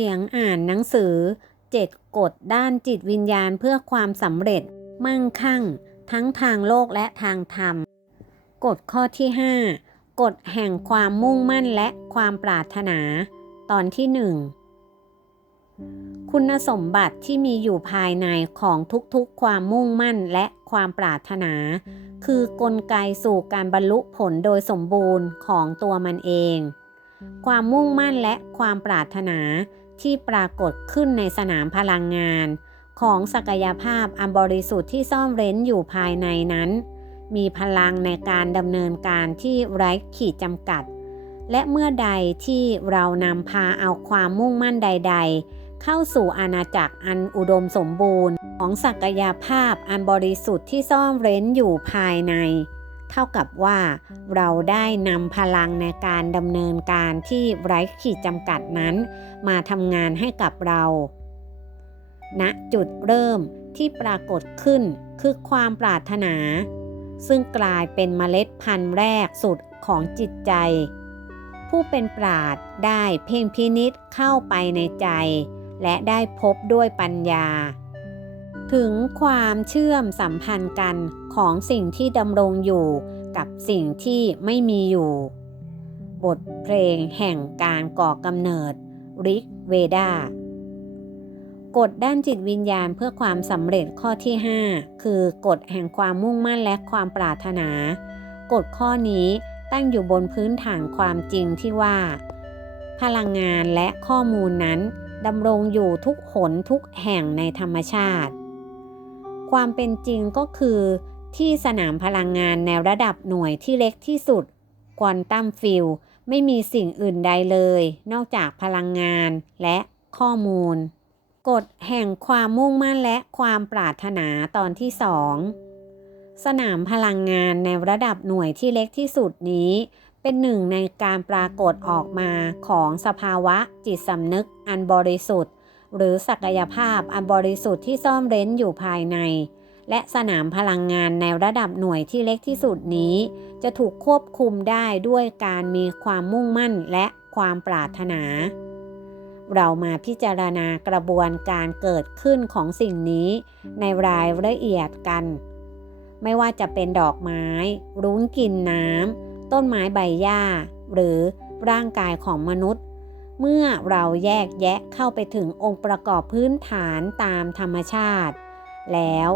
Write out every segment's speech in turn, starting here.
สียงอ่านหนังสือ 7 กฎด้านจิตวิญญาณเพื่อความสำเร็จ มั่งคั่ง ทั้งทางโลกและทางธรรม กฎข้อที่ 5 กฎแห่งความมุ่งมั่นและความปรารถนา ตอนที่ 1 คุณสมบัติที่มีอยู่ภายในของทุกๆ ความมุ่งมั่นและความปรารถนา คือกลไกสู่การบรรลุผลโดยสมบูรณ์ของตัวมันเองความมุ่งมั่นและความปรารถนา ที่ปรากฏขึ้นในสนามพลังงาน ของศักยภาพอันบริสุทธิ์ที่ซ่อนเร้นอยู่ภายในนั้น มีพลังในการดำเนินการที่ไร้ขีดจำกัด และเมื่อใดที่เรานำพาเอาความมุ่งมั่นใด ๆ เข้าสู่อาณาจักรอันอุดมสมบูรณ์ ของศักยภาพอันบริสุทธิ์ที่ซ่อนเร้นอยู่ภายใน เท่ากับว่าเราได้นำพลังในการดำเนินการที่ไร้ขีดจำกัดนั้น มาทำงานให้กับเราณจุดเริ่มที่ปรากฏขึ้นคือความปรารถนา ซึ่งกลายเป็นเมล็ดพันธุ์แรกสุดของจิตใจ ผู้เป็นปราดได้เพ่งพินิษเข้าไปในใจ และได้พบด้วยปัญญา ถึงความเชื่อมสัมพันธ์กันของสิ่งที่ดำรงอยู่กับสิ่งที่ไม่มีอยู่ บทเพลงแห่งการก่อกำเนิด ริกเวดากฎด้านจิตวิญญาณเพื่อความสำเร็จข้อที่ 5 คือกฎแห่งความมุ่งมั่นและความปรารถนา กฎข้อนี้ตั้งอยู่บนพื้นฐานความจริงที่ว่า พลังงานและข้อมูลนั้นดำรงอยู่ทุกหนทุกแห่งในธรรมชาติ ความเป็นจริงก็คือที่สนามพลังงานในระดับหน่วยที่เล็กที่สุดควอนตัมฟิลไม่มีสิ่งอื่นใดเลย นอกจากพลังงานและข้อมูล กฎแห่งความมุ่งมั่นและความปรารถนาตอนที่2สนามพลังงานในระดับหน่วยที่เล็กที่สุดนี้ เป็นหนึ่งในการปรากฏออกมาของสภาวะจิตสำนึกอันบริสุทธิ์ หรือศักยภาพอันบริสุทธิ์ที่ซ่อนเร้นอยู่ภายใน และสนามพลังงานในระดับหน่วยที่เล็กที่สุดนี้ จะถูกควบคุมได้ด้วยการมีความมุ่งมั่นและความปรารถนา เรามาพิจารณากระบวนการเกิดขึ้นของสิ่งนี้ในรายละเอียดกัน ไม่ว่าจะเป็นดอกไม้ รุ้งกินน้ำต้นไม้ใบหญ้า หรือร่างกายของมนุษย์ เมื่อเราแยกแยะเข้าไปถึงองค์ประกอบพื้นฐานตามธรรมชาติ แล้ว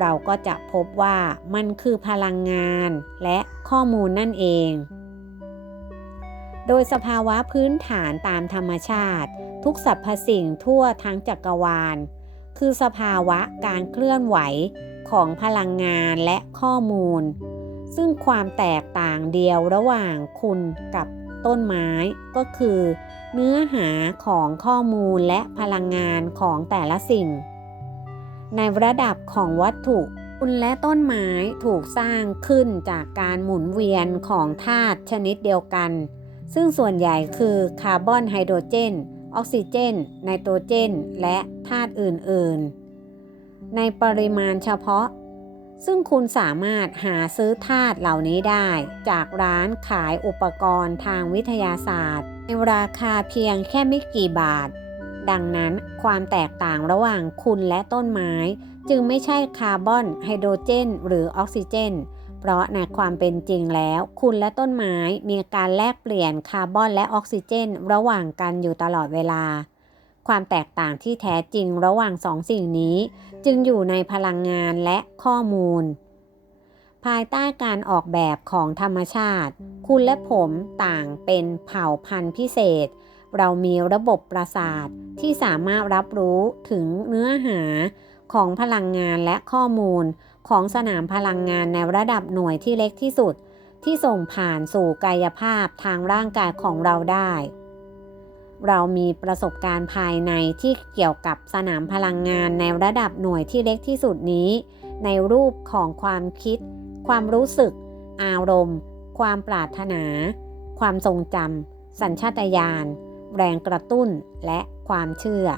เราก็จะพบว่ามันคือพลังงานและข้อมูลนั่นเอง โดยสภาวะพื้นฐานตามธรรมชาติ ทุกสรรพสิ่งทั่วทั้งจักรวาล คือสภาวะการเคลื่อนไหวของพลังงานและข้อมูล ซึ่งความแตกต่างเดียวระหว่างคุณกับต้นไม้ก็คือ เนื้อหาของข้อมูลและพลังงานของแต่ละสิ่ง ในระดับของวัตถุคุณและต้นไม้ถูกสร้างขึ้นจากการหมุนเวียนของธาตุชนิดเดียวกัน ซึ่งส่วนใหญ่คือคาร์บอนไฮโดรเจน ออกซิเจน ไนโตรเจน และธาตุอื่น ๆ ในปริมาณเฉพาะ ซึ่งคุณสามารถหาซื้อธาตุเหล่านี้ได้ จากร้านขายอุปกรณ์ทางวิทยาศาสตร์ ในราคาเพียงแค่ไม่กี่บาท ดังนั้นความแตกต่างระหว่างคุณและต้นไม้ จึงไม่ใช่คาร์บอนไฮโดรเจน หรือออกซิเจน เพราะในความเป็นจริงแล้ว คุณและต้นไม้มีการแลกเปลี่ยนคาร์บอนและออกซิเจน ระหว่างกันอยู่ตลอดเวลา ความแตกต่างที่แท้จริงระหว่างสองสิ่งนี้ จึงอยู่ในพลังงานและข้อมูล ภายใต้การออกแบบของธรรมชาติ คุณและผมต่างเป็นเผ่าพันธุ์พิเศษ เรามีระบบประสาทที่สามารถรับรู้ถึงเนื้อหาของพลังงานและข้อมูลของสนามพลังงานในระดับหน่วยที่เล็กที่สุด ที่ส่งผ่านสู่กายภาพทางร่างกายของเราได้ เรามีประสบการณ์ภายในที่เกี่ยวกับสนามพลังงานในระดับหน่วยที่เล็กที่สุดนี้ ในรูปของความคิด ความรู้สึก อารมณ์ ความปรารถนา ความทรงจำสัญชาตญาณ แรงกระตุ้นและความเชื่อ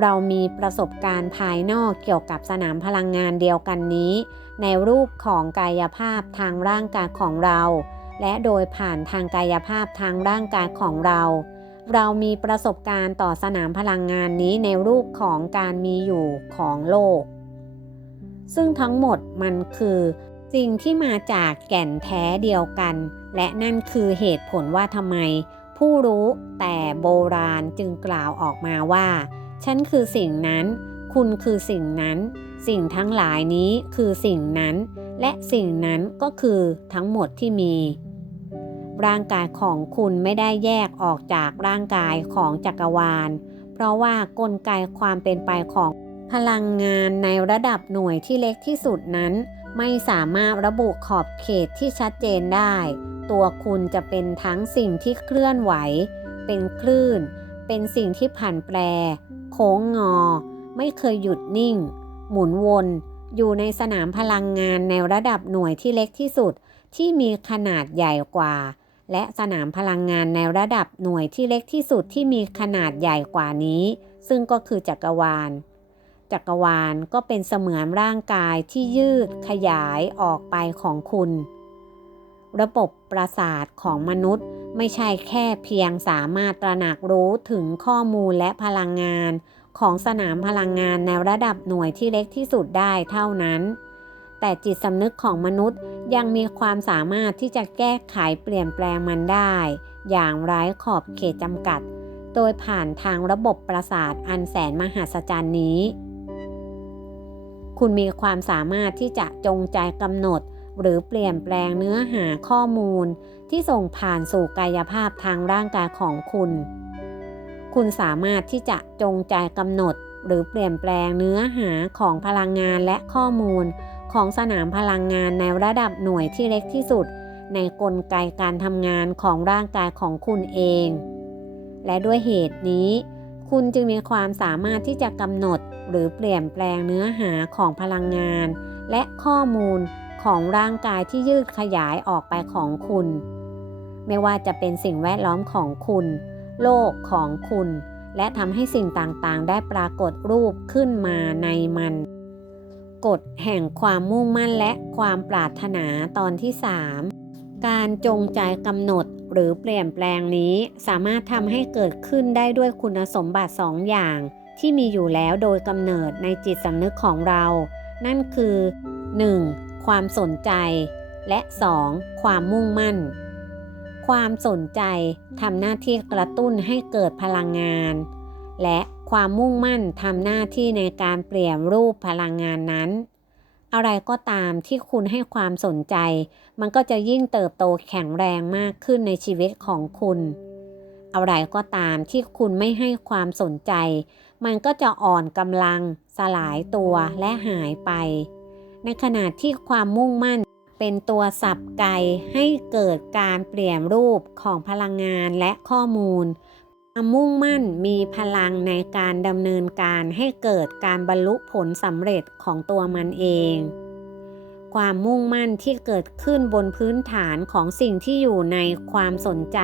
เรามีประสบการณ์ภายนอกเกี่ยวกับสนามพลังงานเดียวกันนี้ ในรูปของกายภาพทางร่างกายของเรา และโดยผ่านทางกายภาพทางร่างกายของเราเรามีประสบการณ์ต่อสนามพลังงานนี้ในรูปของการมีอยู่ของโลก ซึ่งทั้งหมดมันคือสิ่งที่มาจากแก่นแท้เดียวกัน และนั่นคือเหตุผลว่าทำไม ผู้รู้แต่โบราณจึงกล่าวออกมาว่า ฉันคือสิ่งนั้น คุณคือสิ่งนั้น สิ่งทั้งหลายนี้คือสิ่งนั้น และสิ่งนั้นก็คือทั้งหมดที่มี ร่างกายของคุณไม่ได้แยกออกจากร่างกายของจักรวาล เพราะว่ากลไกความเป็นไปของ พลังงานในระดับหน่วยที่เล็กที่สุดนั้น ไม่สามารถระบุขอบเขตที่ชัดเจนได้ ตัวคุณจะเป็นทั้งสิ่งที่เคลื่อนไหว เป็นคลื่น เป็นสิ่งที่ผันแปร โค้งงอ ไม่เคยหยุดนิ่ง หมุนวน อยู่ในสนามพลังงานในระดับหน่วยที่เล็กที่สุด ที่มีขนาดใหญ่กว่า และสนามพลังงานในระดับหน่วยที่เล็กที่สุดที่มีขนาดใหญ่กว่านี้ ซึ่งก็คือจักรวาล จักรวาลก็เป็นเสมือนร่างกายที่ยืดขยายออกไปของคุณ ระบบประสาทของมนุษย์ไม่ใช่แค่เพียงสามารถตระหนักรู้ถึงข้อมูลและพลังงาน ของสนามพลังงานในระดับหน่วยที่เล็กที่สุดได้เท่านั้น แต่จิตสำนึกของมนุษย์ยังมีความสามารถที่จะแก้ไขเปลี่ยนแปลงมันได้ อย่างไร้ขอบเขตจำกัด โดยผ่านทางระบบประสาทอันแสนมหัศจรรย์นี้ คุณมีความสามารถที่จะจงใจกำหนด หรือเปลี่ยนแปลงเนื้อหาข้อมูล ที่ส่งผ่านสู่กายภาพทางร่างกายของคุณ คุณสามารถที่จะจงใจกำหนด หรือเปลี่ยนแปลงเนื้อหาของพลังงานและข้อมูล ของสนามพลังงานในระดับหน่วยที่เล็กที่สุด ในกลไกการทำงานของร่างกายของคุณเอง และด้วยเหตุนี้ คุณจึงมีความสามารถที่จะกำหนด หรือเปลี่ยนแปลงเนื้อหาของพลังงาน และข้อมูลของร่างกายที่ยืดขยายออกไปของคุณ ไม่ว่าจะเป็นสิ่งแวดล้อมของคุณ โลกของคุณ และทำให้สิ่งต่างๆ ได้ปรากฏรูปขึ้นมาในมัน กฎแห่งความมุ่งมั่นและความปรารถนาตอนที่ 3 การจงใจกำหนดหรือเปลี่ยนแปลงนี้สามารถทำให้เกิดขึ้นได้ด้วยคุณสมบัติสองอย่าง ที่มีอยู่แล้วโดยกำเนิดในจิตสำนึกของเรา นั่นคือ 1. ความสนใจ และ 2. ความมุ่งมั่น ความสนใจทำหน้าที่กระตุ้นให้เกิดพลังงาน และความมุ่งมั่นทำหน้าที่ในการเปลี่ยนรูปพลังงานนั้น อะไรก็ตามที่คุณให้ความสนใจ มันก็จะยิ่งเติบโตแข็งแรงมากขึ้นในชีวิตของคุณ อะไรก็ตามที่คุณไม่ให้ความสนใจ มันก็จะอ่อนกำลัง สลายตัวและหายไป ในขณะที่ความมุ่งมั่นเป็นตัวสับไกให้เกิดการเปลี่ยนรูปของพลังงานและข้อมูลความมุ่งมั่นมีพลังในการดำเนินการให้เกิดการบรรลุผลสำเร็จของตัวมันเอง ความมุ่งมั่นที่เกิดขึ้นบนพื้นฐานของสิ่งที่อยู่ในความสนใจ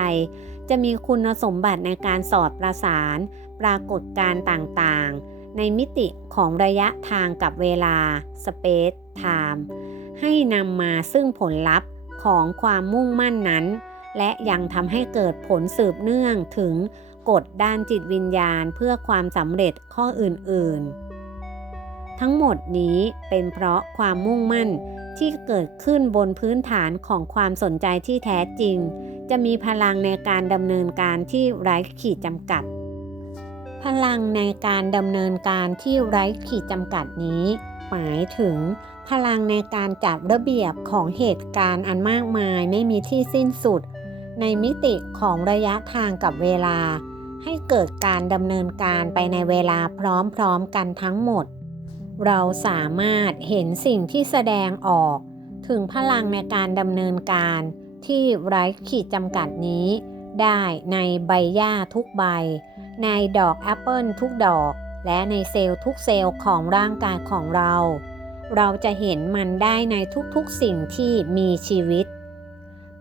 จะมีคุณสมบัติในการสอดประสาน ปรากฏการต่างๆ ในมิติของระยะทางกับเวลา space time ให้นำมาซึ่งผลลัพธ์ของความมุ่งมั่นนั้น และยังทำให้เกิดผลสืบเนื่องถึงกฎด้านจิตวิญญาณเพื่อความสำเร็จข้ออื่น ๆ ทั้งหมดนี้เป็นเพราะความมุ่งมั่น ที่เกิดขึ้นบนพื้นฐานของความสนใจที่แท้จริง จะมีพลังในการดำเนินการที่ไร้ขีดจำกัด พลังในการดำเนินการที่ไร้ขีดจำกัดนี้ หมายถึง พลังในการจัดระเบียบของเหตุการณ์อันมากมายไม่มีที่สิ้นสุด ในมิติของระยะทางกับเวลา ให้เกิดการดำเนินการไปในเวลาพร้อมๆกันทั้งหมด เราสามารถเห็นสิ่งที่แสดงออก ถึงพลังในการดำเนินการที่ไร้ขีดจำกัดนี้ ได้ในใบหญ้าทุกใบ ในดอกแอปเปิลทุกดอก และในเซลล์ทุกเซลล์ของร่างกายของเรา เราจะเห็นมันได้ในทุกๆสิ่งที่มีชีวิต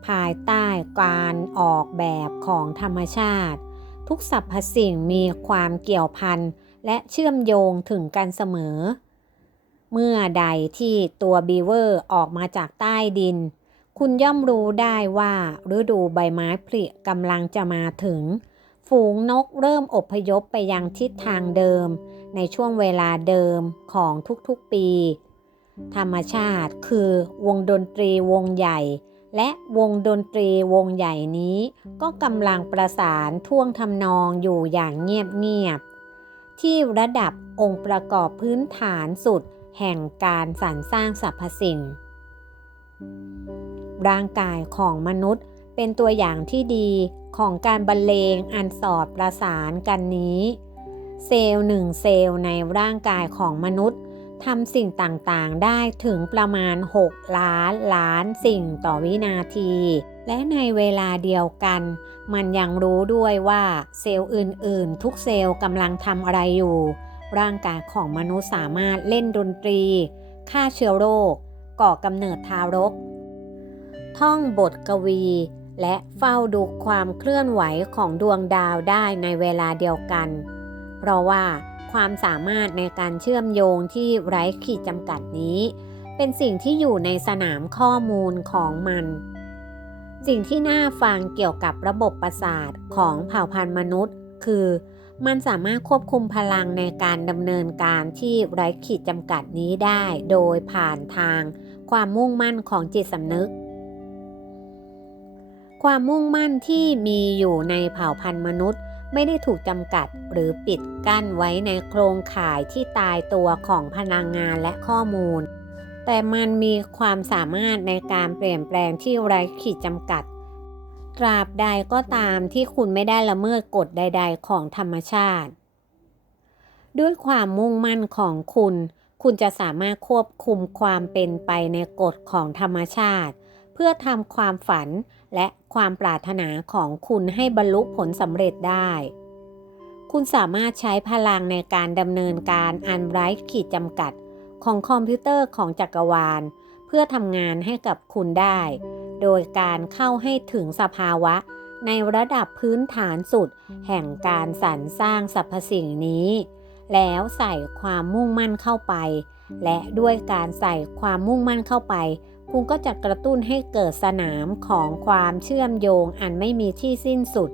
ภายใต้การออกแบบของธรรมชาติ ทุกสรรพสิ่งมีความเกี่ยวพันและเชื่อมโยงถึงกันเสมอ เมื่อใดที่ตัวบีเวอร์ออกมาจากใต้ดิน คุณย่อมรู้ได้ว่าฤดูใบไม้ผลิกำลังจะมาถึง ฝูงนกเริ่มอพยพไปยังทิศทางเดิม ในช่วงเวลาเดิมของทุกๆปี ธรรมชาติคือวงดนตรีวงใหญ่และวงดนตรีวงใหญ่นี้ก็กำลังประสานท่วงทำนองอยู่อย่างเงียบๆที่ระดับองค์ประกอบพื้นฐานสุด แห่งการสรรสร้างสรรพสิ่ง ร่างกายของมนุษย์เป็นตัวอย่างที่ดีของการบรรเลงอันสอดประสานกันนี้ เซลล์หนึ่งเซลล์ในร่างกายของมนุษย์ทำสิ่งต่างๆ ได้ถึงประมาณ 6 ล้านล้านสิ่งต่อวินาที และในเวลาเดียวกัน มันยังรู้ด้วยว่าเซลล์อื่นๆ ทุกเซลล์กำลังทำอะไรอยู่ ร่างกายของมนุษย์สามารถเล่นดนตรี ฆ่าเชื้อโรค ก่อกำเนิดทารก ท่องบทกวี และเฝ้าดูความเคลื่อนไหวของดวงดาวได้ในเวลาเดียวกัน เพราะว่าความสามารถในการเชื่อมโยงที่ไร้ขีดจำกัดนี้ เป็นสิ่งที่อยู่ในสนามข้อมูลของมัน สิ่งที่น่าฟังเกี่ยวกับระบบประสาทของเผ่าพันธุ์มนุษย์ คือ มันสามารถควบคุมพลังในการดำเนินการที่ไร้ขีดจำกัดนี้ได้ โดยผ่านทางความมุ่งมั่นของจิตสำนึก ความมุ่งมั่นที่มีอยู่ในเผ่าพันธุ์มนุษย์ ไม่ได้ถูกจำกัดหรือปิดกั้นไว้ในโครงข่ายที่ตายตัวของพลังงานและข้อมูล แต่มันมีความสามารถในการเปลี่ยนแปลงที่ไร้ขีดจำกัด ตราบใดก็ตามที่คุณไม่ได้ละเมิดกฎใด ๆ ของธรรมชาติ ด้วยความมุ่งมั่นของคุณ คุณจะสามารถควบคุมความเป็นไปในกฎของธรรมชาติ เพื่อทำความฝันและความปรารถนาของคุณให้บรรลุผลสำเร็จได้ คุณสามารถใช้พลังในการดำเนินการอันไร้ขีดจำกัดของคอมพิวเตอร์ของจักรวาล เพื่อทำงานให้กับคุณได้ โดยการเข้าให้ถึงสภาวะ ในระดับพื้นฐานสุด แห่งการสรรสร้างสรรพสิ่งนี้ แล้วใส่ความมุ่งมั่นเข้าไป และด้วยการใส่ความมุ่งมั่นเข้าไป คุณก็จะกระตุ้นให้เกิดสนามของความเชื่อมโยงอันไม่มีที่สิ้นสุด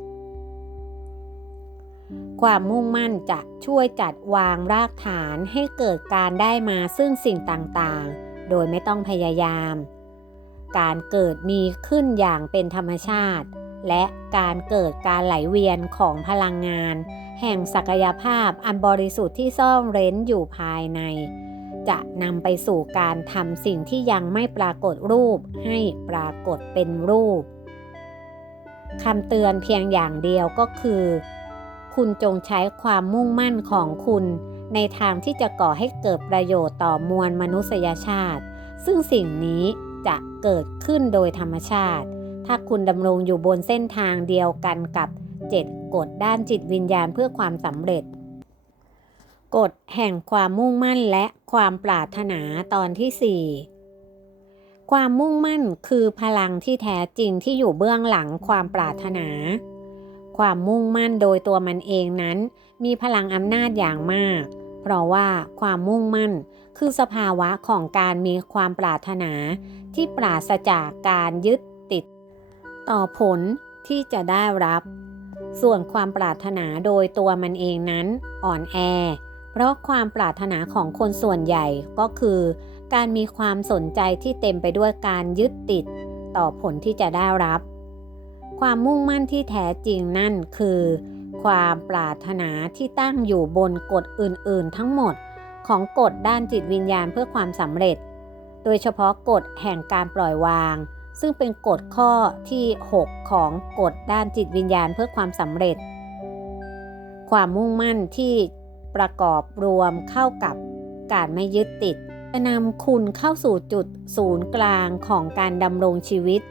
ความมุ่งมั่นจะช่วยจัดวางรากฐานให้เกิดการได้มาซึ่งสิ่งต่างๆ โดยไม่ต้องพยายาม การเกิดมีขึ้นอย่างเป็นธรรมชาติ และการเกิดการไหลเวียนของพลังงาน แห่งศักยภาพอันบริสุทธิ์ที่ซ่อนเร้นอยู่ภายใน จะนำไปสู่การทำสิ่งที่ยังไม่ปรากฏรูปให้ปรากฏเป็นรูปคำเตือนเพียงอย่างเดียวก็คือ คุณจงใช้ความมุ่งมั่นของคุณ ในทางที่จะก่อให้เกิดประโยชน์ต่อมวลมนุษยชาติ ซึ่งสิ่งนี้ จะเกิดขึ้นโดยธรรมชาติ ถ้าคุณดำรงอยู่บนเส้นทางเดียวกันกับเจ็ดกฎด้านจิตวิญญาณเพื่อความสำเร็จ กฎแห่งความมุ่งมั่นและความปรารถนาตอนที่ 4 ความมุ่งมั่นคือพลังที่แท้จริงที่อยู่เบื้องหลังความปรารถนา ความมุ่งมั่นโดยตัวมันเองนั้น มีพลังอำนาจอย่างมาก เพราะว่าความมุ่งมั่น คือสภาวะของการมีความปรารถนา ที่ปราศจากการยึดติด ต่อผลที่จะได้รับ ส่วนความปรารถนาโดยตัวมันเองนั้นอ่อนแอ เพราะความปรารถนาของคนส่วนใหญ่ก็คือ การมีความสนใจที่เต็มไปด้วยการยึดติด ต่อผลที่จะได้รับ ความมุ่งมั่นที่แท้จริงนั่นคือ ความปรารถนาที่ตั้งอยู่บนกฎอื่น ๆ ทั้งหมด ของกฎด้านจิตวิญญาณเพื่อความสำเร็จ โดยเฉพาะกฎแห่งการปล่อยวาง ซึ่งเป็นกฎข้อที่ 6 ของกฎด้านจิตวิญญาณเพื่อความสำเร็จ ความมุ่งมั่นที่ประกอบรวมเข้ากับการไม่ยึดติดจะนำคุณเข้าสู่จุดศูนย์กลางของการดำรงชีวิต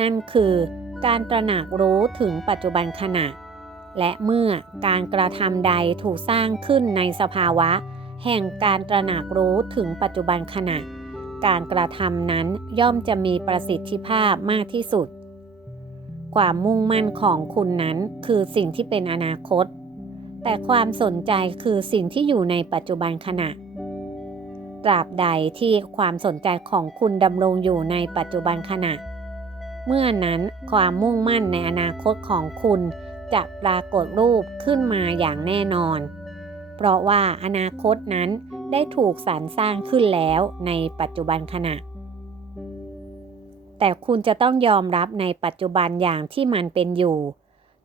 นั่นคือการตระหนักรู้ถึงปัจจุบันขณะ และเมื่อการกระทำใดถูกสร้างขึ้นในสภาวะ แห่งการตระหนักรู้ถึงปัจจุบันขณะ การกระทำนั้นย่อมจะมีประสิทธิภาพมากที่สุด ความมุ่งมั่นของคุณนั้นคือสิ่งที่เป็นอนาคต แต่ความสนใจคือสิ่งที่อยู่ในปัจจุบันขณะ ตราบใดที่ความสนใจของคุณดำรงอยู่ในปัจจุบันขณะ เมื่อนั้นความมุ่งมั่นในอนาคตของคุณจะปรากฏรูปขึ้นมาอย่างแน่นอน เพราะว่าอนาคตนั้นได้ถูกสรรสร้างขึ้นแล้วในปัจจุบันขณะ แต่คุณจะต้องยอมรับในปัจจุบันอย่างที่มันเป็นอยู่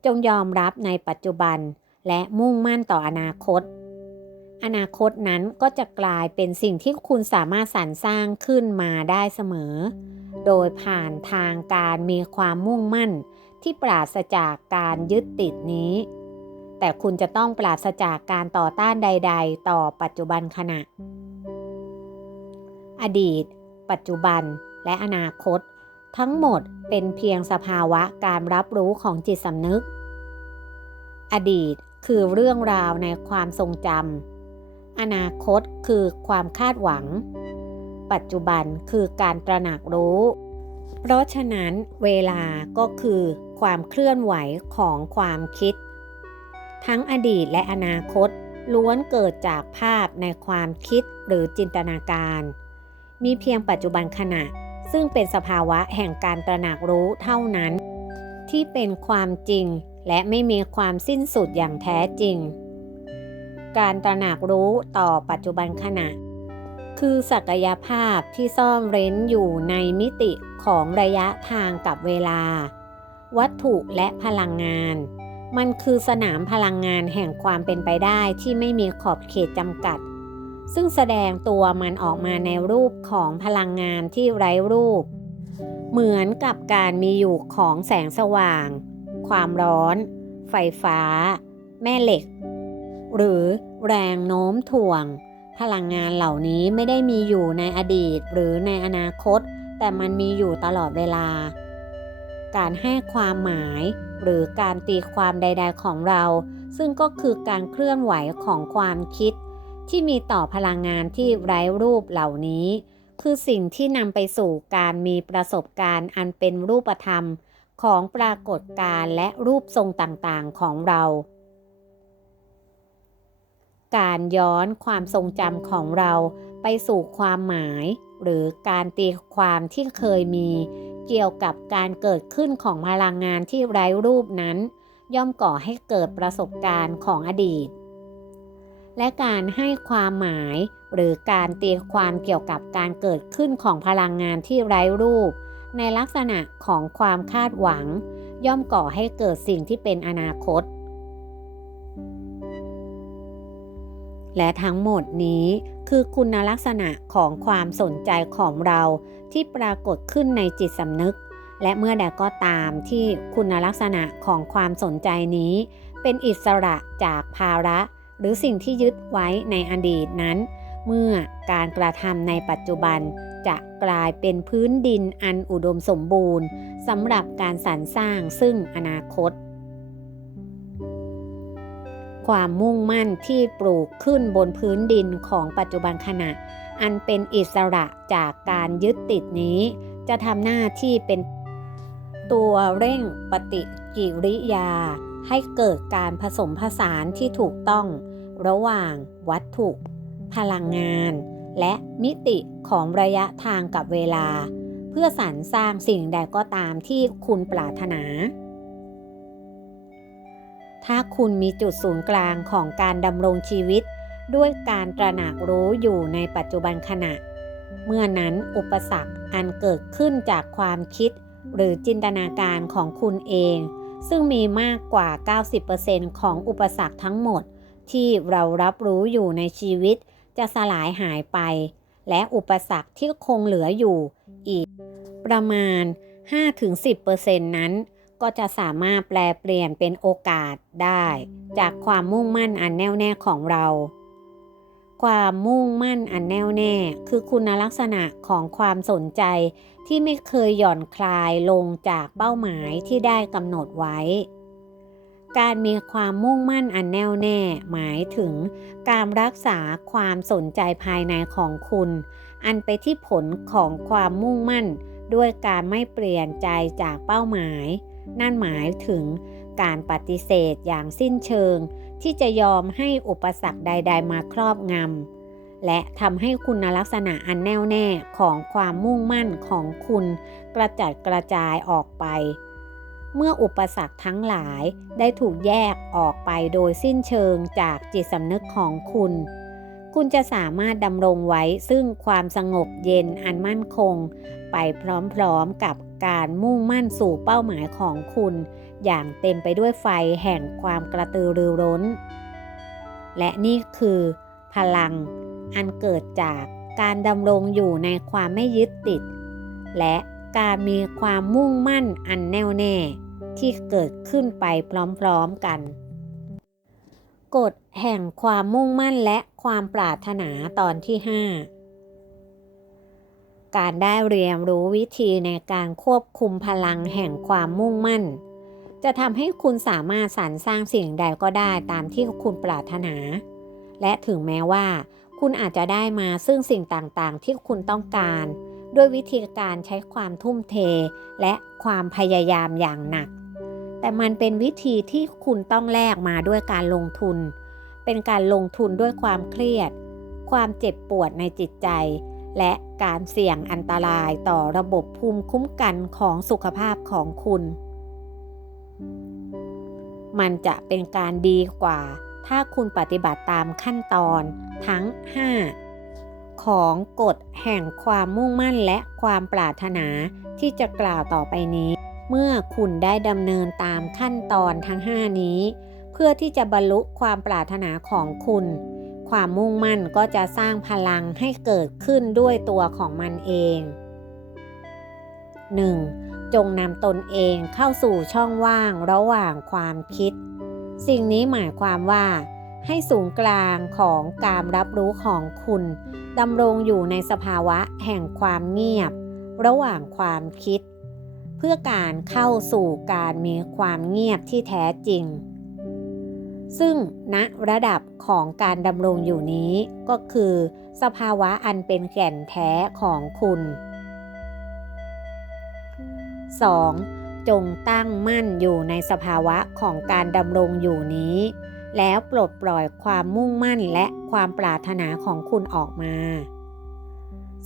จงยอมรับในปัจจุบันและมุ่งมั่นต่ออนาคต อนาคตนั้นก็จะกลายเป็นสิ่งที่คุณสามารถสรรสร้างขึ้นมาได้เสมอ โดยผ่านทางการมีความมุ่งมั่นที่ปราศจากการยึดติดนี้ แต่คุณจะต้องปราศจากการต่อต้านใด ๆ ต่อปัจจุบันขณะ อดีต ปัจจุบัน และอนาคต ทั้งหมดเป็นเพียงสภาวะการรับรู้ของจิตสำนึก อดีตคือเรื่องราวในความทรงจำอนาคตคือความคาดหวัง ปัจจุบันคือการตระหนักรู้ เพราะฉะนั้นเวลาก็คือความเคลื่อนไหวของความคิด ทั้งอดีตและอนาคต ล้วนเกิดจากภาพในความคิดหรือจินตนาการ มีเพียงปัจจุบันขณะ ซึ่งเป็นสภาวะแห่งการตระหนักรู้เท่านั้น ที่เป็นความจริงและไม่มีความสิ้นสุดอย่างแท้จริง การตระหนักรู้ต่อปัจจุบันขณะ คือศักยภาพที่ซ่อนเร้นอยู่ในมิติของระยะทางกับเวลา วัตถุและพลังงาน มันคือสนามพลังงานแห่งความเป็นไปได้ที่ไม่มีขอบเขตจำกัด ซึ่งแสดงตัวมันออกมาในรูปของพลังงานที่ไร้รูป เหมือนกับการมีอยู่ของแสงสว่าง ความร้อน ไฟฟ้า แม่เหล็ก หรือแรงโน้มถ่วง พลังงานเหล่านี้ไม่ได้มีอยู่ในอดีตหรือในอนาคต แต่มันมีอยู่ตลอดเวลา การให้ความหมาย หรือการตีความใด ๆของเรา ซึ่งก็คือการเคลื่อนไหวของความคิด ที่มีต่อพลังงานที่ไร้รูปเหล่านี้ คือสิ่งที่นำไปสู่การมีประสบการณ์อันเป็นรูปธรรมของปรากฏการณ์และรูปทรงต่างๆของเรา การย้อนความทรงจำของเราไปสู่ความหมาย หรือการตีความที่เคยมีเกี่ยวกับการเกิดขึ้นของพลังงานที่ไร้รูปนั้น ย่อมก่อให้เกิดประสบการณ์ของอดีต และการให้ความหมายหรือการตีความเกี่ยวกับการเกิดขึ้นของพลังงานที่ไร้รูป ในลักษณะของความคาดหวัง ย่อมก่อให้เกิดสิ่งที่เป็นอนาคต และทั้งหมดนี้ คือคุณลักษณะของความสนใจของเราที่ปรากฏขึ้นในจิตสำนึก และเมื่อใดก็ตามที่คุณลักษณะของความสนใจนี้ เป็นอิสระจากภาระ หรือสิ่งที่ยึดไว้ในอดีตนั้น เมื่อการกระทำในปัจจุบันจะกลายเป็นพื้นดินอันอุดมสมบูรณ์สำหรับการสรรสร้างซึ่งอนาคต ความมุ่งมั่นที่ปลูกขึ้นบนพื้นดินของปัจจุบันขณะ อันเป็นอิสระจากการยึดติดนี้ จะทำหน้าที่เป็นตัวเร่งปฏิกิริยา ให้เกิดการผสมผสานที่ถูกต้อง ระหว่างวัตถุ พลังงาน และมิติของระยะทางกับเวลา เพื่อสรรสร้างสิ่งใดก็ตามที่คุณปรารถนา ถ้าคุณมีจุดศูนย์กลางของการดำรงชีวิต ด้วยการตระหนักรู้อยู่ในปัจจุบันขณะ เมื่อนั้นอุปสรรคอันเกิดขึ้นจากความคิดหรือจินตนาการของคุณเอง ซึ่งมีมากกว่า 90%ของอุปสรรคทั้งหมด ที่เรารับรู้อยู่ในชีวิตจะสลายหายไป และอุปสรรคที่คงเหลืออยู่อีก ประมาณ 5-10%นั้น ก็จะสามารถแปลเปลี่ยนเป็นโอกาสได้ จากความมุ่งมั่นอันแน่วแน่ของเรา ความมุ่งมั่นอันแน่วแน่ คือคุณลักษณะของความสนใจที่ไม่เคยหย่อนคลายลงจากเป้าหมายที่ได้กำหนดไว้การมีความมุ่งมั่นอันแน่วแน่ หมายถึงการรักษาความสนใจภายในของคุณ อันไปที่ผลของความมุ่งมั่น ด้วยการไม่เปลี่ยนใจจากเป้าหมาย นั่นหมายถึงการปฏิเสธอย่างสิ้นเชิง ที่จะยอมให้อุปสรรคใด ๆ มาครอบงำและทำให้คุณลักษณะอันแน่วแน่ของความมุ่งมั่นของคุณกระจัดกระจายออกไป เมื่ออุปสรรคทั้งหลายได้ถูกแยกออกไปโดยสิ้นเชิงจากจิตสำนึกของคุณ คุณจะสามารถดำรงไว้ซึ่งความสงบเย็นอันมั่นคง ไปพร้อมๆกับ การมุ่งมั่นสู่เป้าหมายของคุณ อย่างเต็มไปด้วยไฟแห่งความกระตือรือร้น และนี่คือพลังอันเกิดจากการดำรงอยู่ในความไม่ยึดติด และการมีความมุ่งมั่นอันแน่วแน่ที่เกิดขึ้นไปพร้อมๆกัน กฎแห่งความมุ่งมั่นและความปรารถนาตอนที่ 5 การได้เรียนรู้วิธีในการควบคุมพลังแห่งความมุ่งมั่น จะทำให้คุณสามารถสรรสร้างสิ่งใดก็ได้ตามที่คุณปรารถนา และถึงแม้ว่า คุณอาจจะได้มาซึ่งสิ่งต่างๆ ที่คุณต้องการ ด้วยวิธีการใช้ความทุ่มเท และความพยายามอย่างหนัก แต่มันเป็นวิธีที่คุณต้องแลกมาด้วยการลงทุน เป็นการลงทุนด้วยความเครียด ความเจ็บปวดในจิตใจ และการเสี่ยงอันตรายต่อระบบภูมิคุ้มกันของสุขภาพของคุณ มันจะเป็นการดีกว่า ถ้าคุณปฏิบัติตามขั้นตอนทั้ง 5 ของกฎแห่งความมุ่งมั่นและความปรารถนาที่จะกล่าวต่อไปนี้ เมื่อคุณได้ดำเนินตามขั้นตอนทั้ง 5 นี้ เพื่อที่จะบรรลุความปรารถนาของคุณ ความมุ่งมั่นก็จะสร้างพลังให้เกิดขึ้นด้วยตัวของมันเอง 1. จงนำตนเองเข้าสู่ช่องว่างระหว่างความคิด สิ่งนี้หมายความว่า ให้ศูนย์กลางของการรับรู้ของคุณดำรงอยู่ในสภาวะแห่งความเงียบ ระหว่างความคิด เพื่อการเข้าสู่การมีความเงียบที่แท้จริง ซึ่งณระดับของการดำรงอยู่นี้ก็คือ สภาวะอันเป็นแก่นแท้ของคุณ 2. จงตั้งมั่นอยู่ในสภาวะของการดำรงอยู่นี้ แล้วปลดปล่อยความมุ่งมั่นและความปรารถนาของคุณออกมา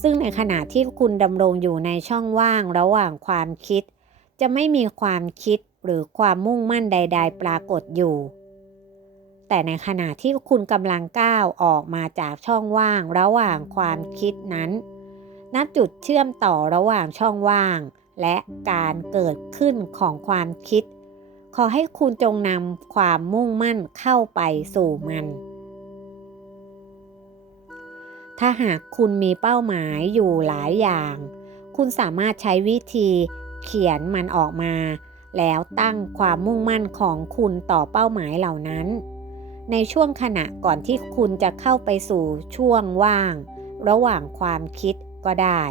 ซึ่งในขณะที่คุณดำรงอยู่ในช่องว่างระหว่างความคิด จะไม่มีความคิดหรือความมุ่งมั่นใด ๆ ปรากฏอยู่ แต่ในขณะที่คุณกำลังก้าวออกมาจากช่องว่างระหว่างความคิดนั้นณจุดเชื่อมต่อระหว่างช่องว่าง และการเกิดขึ้นของความคิด ขอให้คุณจงนำความมุ่งมั่นเข้าไปสู่มัน ถ้าหากคุณมีเป้าหมายอยู่หลายอย่าง คุณสามารถใช้วิธีเขียนมันออกมา แล้วตั้งความมุ่งมั่นของคุณต่อเป้าหมายเหล่านั้น ในช่วงขณะก่อนที่คุณจะเข้าไปสู่ช่วงว่าง ระหว่างความคิดก็ได้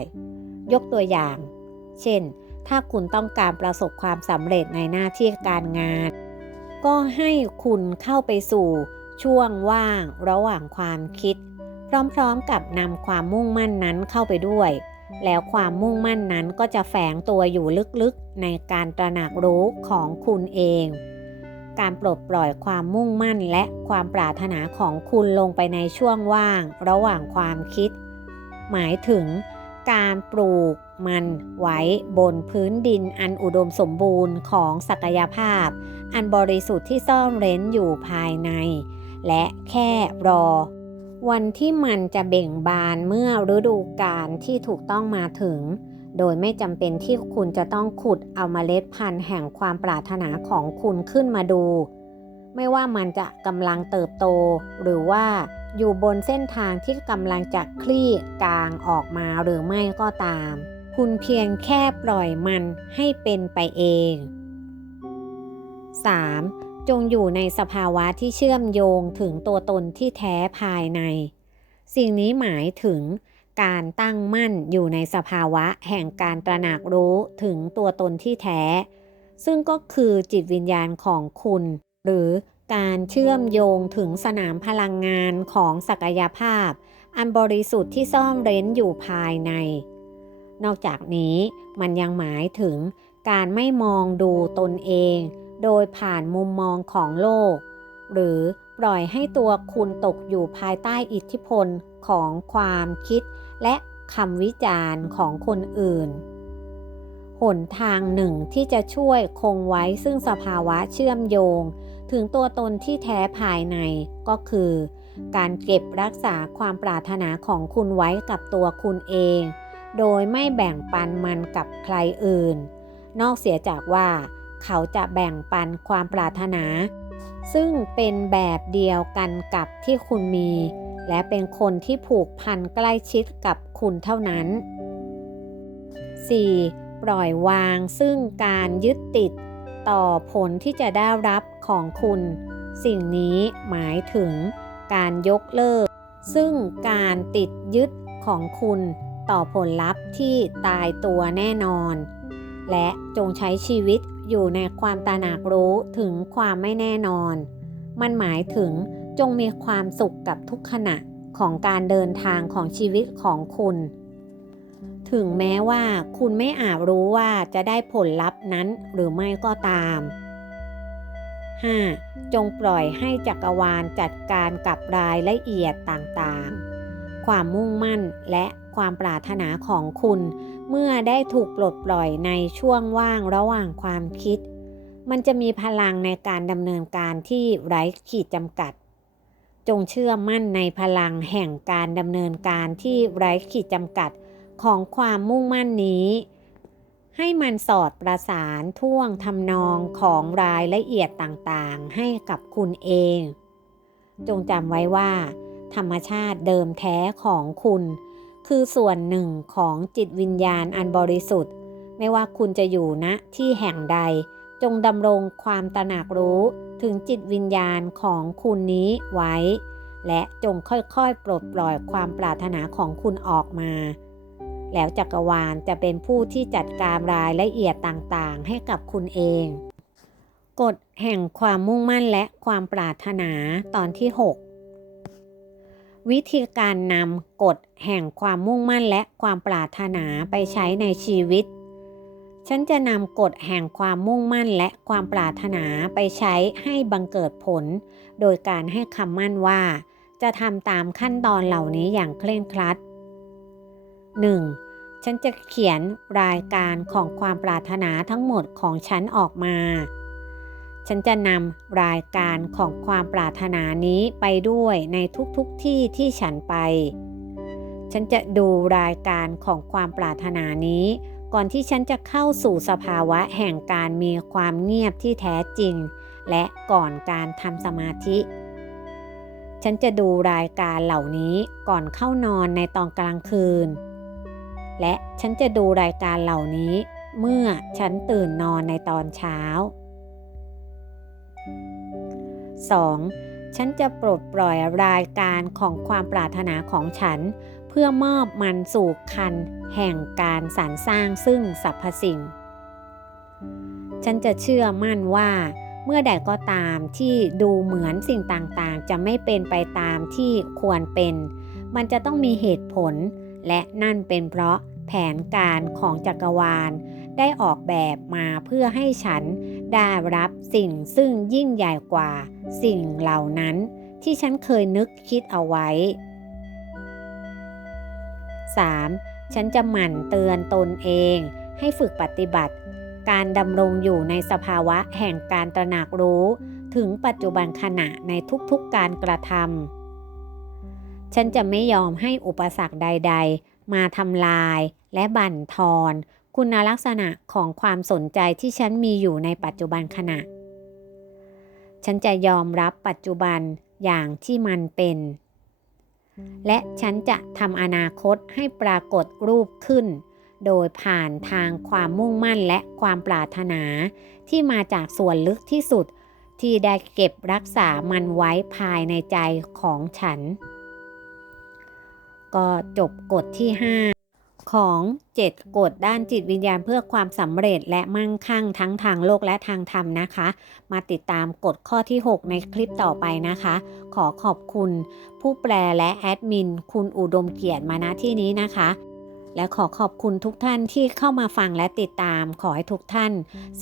ยกตัวอย่าง เช่น ถ้าคุณต้องการประสบความสำเร็จในหน้าที่การงาน ก็ให้คุณเข้าไปสู่ช่วงว่างระหว่างความคิด พร้อมๆกับนำความมุ่งมั่นนั้นเข้าไปด้วย แล้วความมุ่งมั่นนั้นก็จะแฝงตัวอยู่ลึกๆในการตระหนักรู้ของคุณเอง การปลดปล่อยความมุ่งมั่นและความปรารถนาของคุณลงไปในช่วงว่าง ระหว่างความคิด หมายถึงการปลูกมันไว้บนพื้นดินอันอุดมสมบูรณ์ของศักยภาพ อันบริสุทธิ์ที่ซ่อนเร้นอยู่ภายใน และแค่รอ วันที่มันจะเบ่งบานเมื่อฤดูกาลที่ถูกต้องมาถึง โดยไม่จำเป็นที่คุณจะต้องขุดเอาเมล็ดพันธุ์แห่งความปรารถนาของคุณขึ้นมาดู ไม่ว่ามันจะกำลังเติบโต หรือว่าอยู่บนเส้นทางที่กำลังจะคลี่กลางออกมาหรือไม่ก็ตาม คุณเพียงแค่ปล่อยมันให้เป็นไปเอง 3. จงอยู่ในสภาวะที่เชื่อมโยงถึงตัวตนที่แท้ภายใน สิ่งนี้หมายถึง การตั้งมั่นอยู่ในสภาวะแห่งการตระหนักรู้ถึงตัวตนที่แท้ ซึ่งก็คือจิตวิญญาณของคุณ หรือการเชื่อมโยงถึงสนามพลังงานของศักยภาพ อันบริสุทธิ์ที่ซ่อนเร้นอยู่ภายใน นอกจากนี้มันยังหมายถึงการไม่มองดูตนเอง โดยผ่านมุมมองของโลก หรือปล่อยให้ตัวคุณตกอยู่ภายใต้อิทธิพล ของความคิดและคำวิจารณ์ของคนอื่นคหนทางหนึ่งที่จะช่วยคงไว้ซึ่งสภาวะเชื่อมโยง ถึงตัวตนที่แท้ภายในก็คือ การเก็บรักษาความปรารถนาของคุณไว้กับตัวคุณเอง โดยไม่แบ่งปันมันกับใครอื่น นอกเสียจากว่า เขาจะแบ่งปันความปรารถนา ซึ่งเป็นแบบเดียวกันกับที่คุณมี และเป็นคนที่ผูกพันใกล้ชิดกับคุณเท่านั้น 4. ปล่อยวางซึ่งการยึดติดต่อผลที่จะได้รับของคุณ สิ่งนี้หมายถึงการยกเลิก ซึ่งการติดยึดของคุณต่อผลลัพธ์ที่ตายตัวแน่นอน และจงใช้ชีวิตอยู่ในความตระหนักรู้ถึงความไม่แน่นอน มันหมายถึง จงมีความสุขกับทุกขณะของการเดินทางของชีวิตของคุณ ถึงแม้ว่าคุณไม่อาจรู้ว่าจะได้ผลลัพธ์นั้นหรือไม่ก็ตาม 5. จงปล่อยให้จักรวาลจัดการกับรายละเอียดต่างๆ ความมุ่งมั่นและความปรารถนาของคุณ เมื่อได้ถูกปลดปล่อยในช่วงว่างระหว่างความคิด มันจะมีพลังในการดำเนินการที่ไร้ขีดจำกัด จงเชื่อมั่นในพลังแห่งการดำเนินการที่ไร้ขีดจำกัดของความมุ่งมั่นนี้ ให้มันสอดประสานท่วงทำนองของรายละเอียดต่างๆ ให้กับคุณเอง จงจำไว้ว่า ธรรมชาติเดิมแท้ของคุณ คือส่วนหนึ่งของจิตวิญญาณอันบริสุทธิ์ ไม่ว่าคุณจะอยู่ณที่แห่งใด จงดำรงความตระหนักรู้ถึงจิตวิญญาณของคุณนี้ไว้ และจงค่อยๆ ปลดปล่อยความปรารถนาของคุณออกมา แล้วจักรวาลจะเป็นผู้ที่จัดการรายละเอียดต่างๆ ให้กับคุณเอง กฎแห่งความมุ่งมั่นและความปรารถนาตอนที่ 6วิธีการนำกฎแห่งความมุ่งมั่นและความปรารถนาไปใช้ในชีวิต ฉันจะนำกฎแห่งความมุ่งมั่นและความปรารถนาไปใช้ให้บังเกิดผล โดยการให้คำมั่นว่า จะทำตามขั้นตอนเหล่านี้อย่างเคร่งครัด 1. ฉันจะเขียนรายการของความปรารถนาทั้งหมดของฉันออกมา ฉันจะนำรายการของความปรารถนานี้ไปด้วยในทุกๆทที่ที่ฉันไป ฉันจะดูรายการของความปรารถนานี้ ก่อนที่ฉันจะเข้าสู่สภาวะแห่งการมีความเงียบที่แท้จริง และก่อนการทำสมาธิ ฉันจะดูรายการเหล่านี้ก่อนเข้านอนในตอนกลางคืน และฉันจะดูรายการเหล่านี้เมื่อฉันตื่นนอนในตอนเช้า 2. ฉันจะปลดปล่อยรายการของความปรารถนาของฉัน เพื่อมอบมันสู่คันแห่งการสรรสร้างซึ่งสรรพสิ่ง ฉันจะเชื่อมั่นว่าเมื่อใดก็ตามที่ดูเหมือนสิ่งต่างๆ จะไม่เป็นไปตามที่ควรเป็น มันจะต้องมีเหตุผล และนั่นเป็นเพราะแผนการของจักรวาล ได้ออกแบบมาเพื่อให้ฉันได้รับสิ่งซึ่งยิ่งใหญ่กว่า สิ่งเหล่านั้นที่ฉันเคยนึกคิดเอาไว้ 3. ฉันจะหมั่นเตือนตนเอง ให้ฝึกปฏิบัติ การดำรงอยู่ในสภาวะแห่งการตระหนักรู้ ถึงปัจจุบันขณะในทุกๆการกระทำฉันจะไม่ยอมให้อุปสรรคใด ๆ มาทำลายและบั่นทอน คุณลักษณะของความสนใจที่ฉันมีอยู่ในปัจจุบันขณะ ฉันจะยอมรับปัจจุบันอย่างที่มันเป็น และฉันจะทำอนาคตให้ปรากฏรูปขึ้น โดยผ่านทางความมุ่งมั่นและความปรารถนาที่มาจากส่วนลึกที่สุด ที่ได้เก็บรักษามันไว้ภายในใจของฉัน ก็จบกฎที่ 5 ของ7กฎด้านจิตวิญญาณเพื่อความสำเร็จและมั่งคั่งทั้งทางโลกและทางธรรมนะคะ มาติดตามกฎข้อที่ 6 ในคลิปต่อไปนะคะ ขอขอบคุณ ผู้แปลและแอดมิน คุณอุดมเกียรติมาณที่นี้นะคะและขอขอบคุณทุกท่านที่เข้ามาฟังและติดตาม ขอให้ทุกท่าน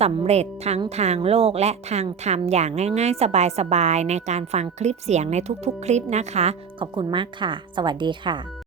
สำเร็จทั้งทางโลกและทางธรรมอย่างง่าย ๆ สบายๆ ในการฟังคลิปเสียงในทุกๆ คลิปนะคะ ขอบคุณมากค่ะ สวัสดีค่ะ